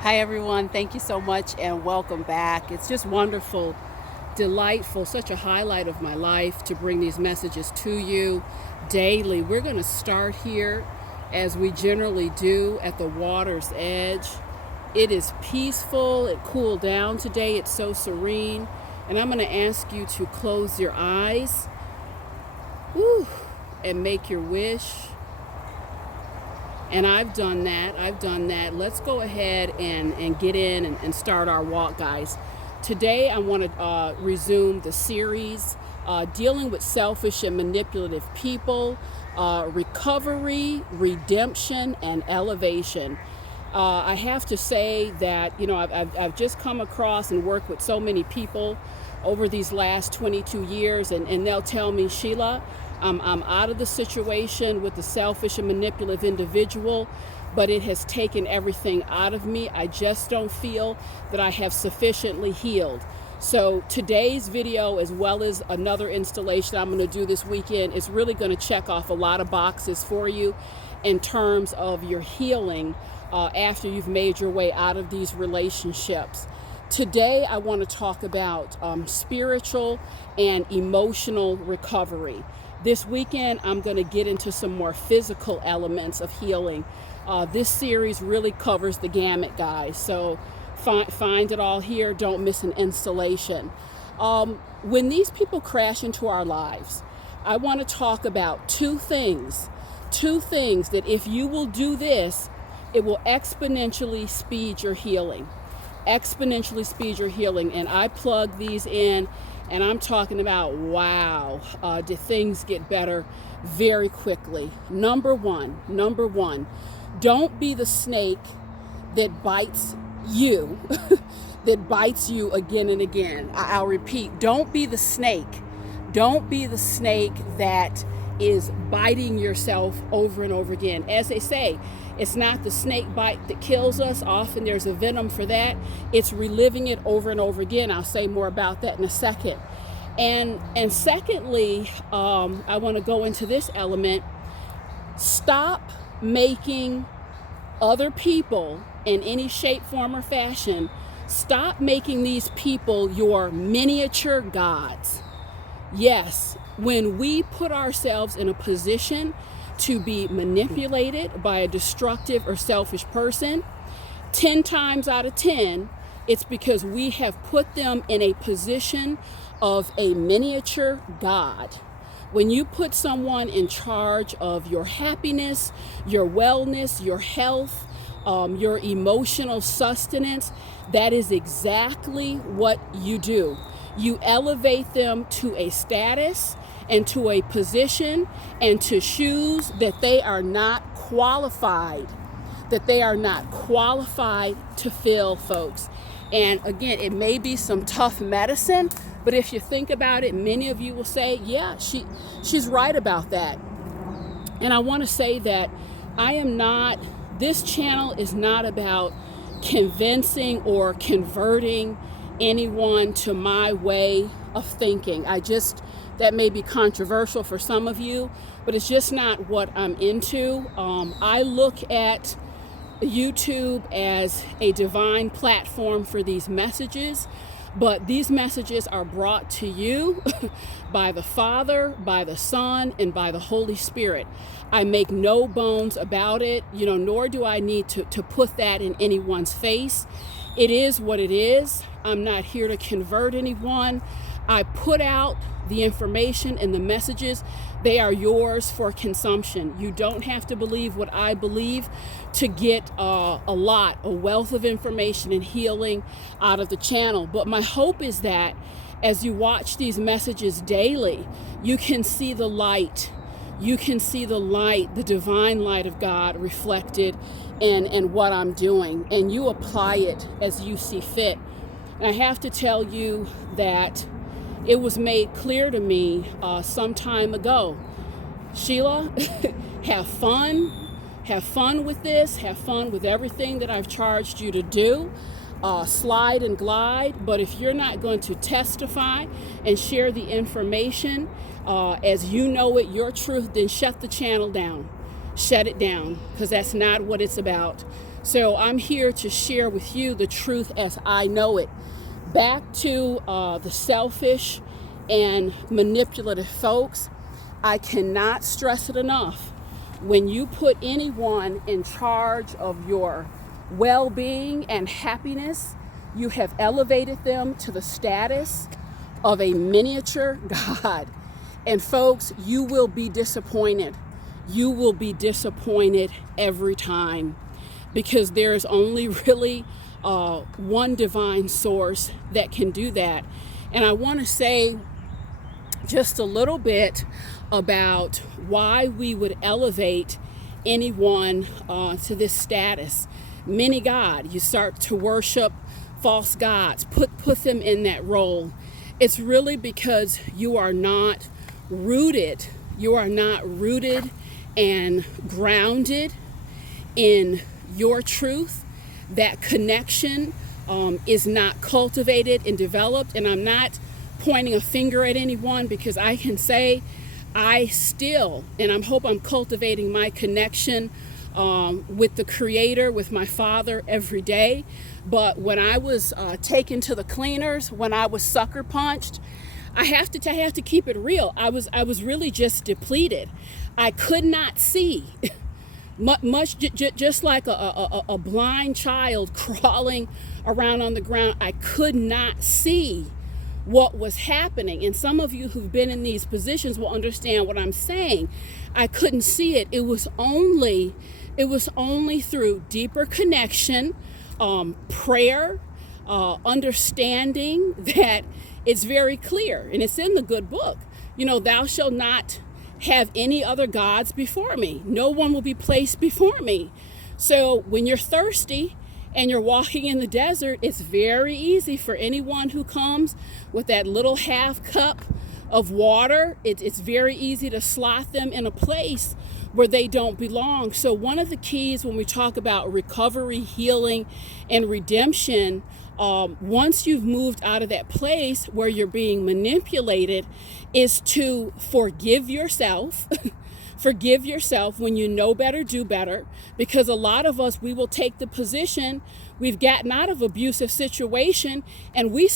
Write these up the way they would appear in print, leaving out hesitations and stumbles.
Hi everyone, thank you so much and welcome back. It's just wonderful, delightful, such a highlight of my life to bring these messages to you daily. We're going to start here as we generally do at the water's edge. It is peaceful, it cooled down today, it's so serene, and I'm going to ask you to close your eyes and make your wish. And I've done that. Let's go ahead and get in and start our walk, guys. Today I want to resume the series dealing with selfish and manipulative people, recovery, redemption, and elevation. I have to say that, I've just come across and worked with so many people over these last 22 years, and they'll tell me, Sheila, I'm out of the situation with the selfish and manipulative individual, but it has taken everything out of me. I just don't feel that I have sufficiently healed. So today's video, as well as another installation I'm going to do this weekend, is really going to check off a lot of boxes for you in terms of your healing after you've made your way out of these relationships. Today, I want to talk about spiritual and emotional recovery. This weekend, I'm going to get into some more physical elements of healing. This series really covers the gamut, guys. So find it all here. Don't miss an installation. When these people crash into our lives, I want to talk about two things that if you will do this, it will exponentially speed your healing. And I plug these in, and I'm talking about, wow, did things get better very quickly. Number one, don't be the snake that bites you, that bites you again and again. I'll repeat, don't be the snake. Don't be the snake that is biting yourself over and over again. As they say, it's not the snake bite that kills us. Often there's a venom for that. It's reliving it over and over again. I'll say more about that in a second. And secondly, I want to go into this element. Stop making other people in any shape, form, or fashion. Stop making these people your miniature gods. Yes, when we put ourselves in a position to be manipulated by a destructive or selfish person, 10 times out of 10, it's because we have put them in a position of a miniature god. When you put someone in charge of your happiness, your wellness, your health, your emotional sustenance, that is exactly what you do. You elevate them to a status and to a position and to shoes that they are not qualified, to fill, folks. And again, it may be some tough medicine, but if you think about it, many of you will say, yeah, she's right about that. And I want to say that this channel is not about convincing or converting anyone to my way of thinking. That may be controversial for some of you, but it's just not what I'm into. I look at YouTube as a divine platform for these messages, but these messages are brought to you by the Father, by the Son, and by the Holy Spirit. I make no bones about it, nor do I need to put that in anyone's face. It is what it is. I'm not here to convert anyone. I put out the information and the messages. They are yours for consumption. You don't have to believe what I believe to get a wealth of information and healing out of the channel. But my hope is that as you watch these messages daily, you can see the light. You can see the divine light of God reflected in what I'm doing, and you apply it as you see fit. And I have to tell you that it was made clear to me some time ago. Sheila, have fun with this, have fun with everything that I've charged you to do. Slide and glide, but if you're not going to testify and share the information as you know it, your truth, then shut the channel down. Shut it down, because that's not what it's about. So I'm here to share with you the truth as I know it. Back to the selfish and manipulative folks, I cannot stress it enough. When you put anyone in charge of your well-being and happiness, you have elevated them to the status of a miniature God. And folks, you will be disappointed. You will be disappointed every time, because there is only really one divine source that can do that. And I want to say just a little bit about why we would elevate anyone to this status. Mini God, you start to worship false gods, put them in that role. It's really because you are not rooted. You are not rooted and grounded in your truth. That connection is not cultivated and developed. And I'm not pointing a finger at anyone, because I can say I still, and I hope I'm cultivating my connection with the Creator, with my Father every day. But when I was taken to the cleaners, when I was sucker punched, I have to keep it real. I was really just depleted. I could not see. Much just like a blind child crawling around on the ground. I could not see what was happening. And some of you who've been in these positions will understand what I'm saying. I couldn't see it. It was only through deeper connection, prayer, understanding that it's very clear, and it's in the good book. Thou shalt not have any other gods before me. No one will be placed before me. So when you're thirsty and you're walking in the desert, it's very easy for anyone who comes with that little half cup of water. It's very easy to slot them in a place where they don't belong. So one of the keys when we talk about recovery, healing, and redemption, once you've moved out of that place where you're being manipulated, is to forgive yourself. Forgive yourself. When you know better, do better. Because a lot of us, we will take the position, we've gotten out of abusive situation, and we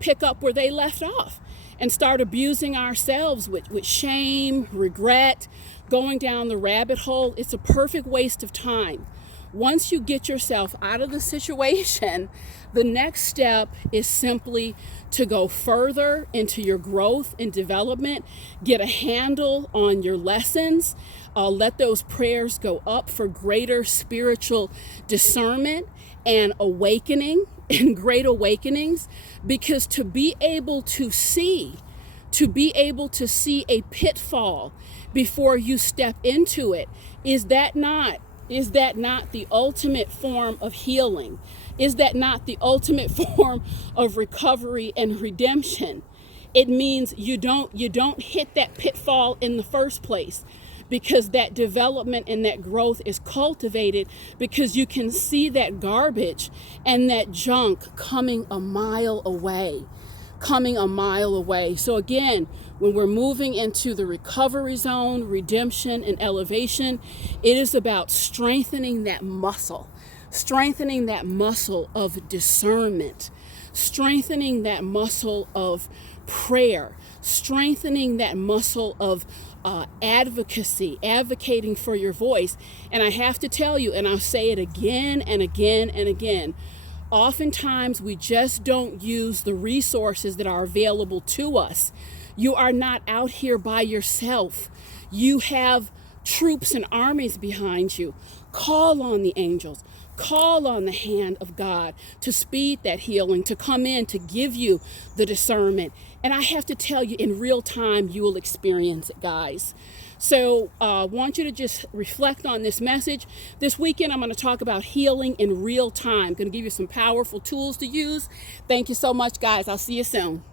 pick up where they left off and start abusing ourselves with shame, regret, going down the rabbit hole. It's a perfect waste of time. Once you get yourself out of the situation, the next step is simply to go further into your growth and development, get a handle on your lessons, let those prayers go up for greater spiritual discernment and awakening and great awakenings. Because to be able to see a pitfall before you step into it, is that not the ultimate form of healing? Is that not the ultimate form of recovery and redemption? It means you don't hit that pitfall in the first place, because that development and that growth is cultivated because you can see that garbage and that junk coming a mile away. So again, when we're moving into the recovery zone, redemption, and elevation, it is about strengthening that muscle of discernment, strengthening that muscle of prayer, strengthening that muscle of advocating for your voice. And I have to tell you, and I'll say it again and again and again, oftentimes we just don't use the resources that are available to us. You are not out here by yourself. You have troops and armies behind you. Call on the angels. Call on the hand of God to speed that healing, to come in, to give you the discernment. And I have to tell you, in real time, you will experience it, guys. So I want you to just reflect on this message. This weekend, I'm going to talk about healing in real time. I'm going to give you some powerful tools to use. Thank you so much, guys. I'll see you soon.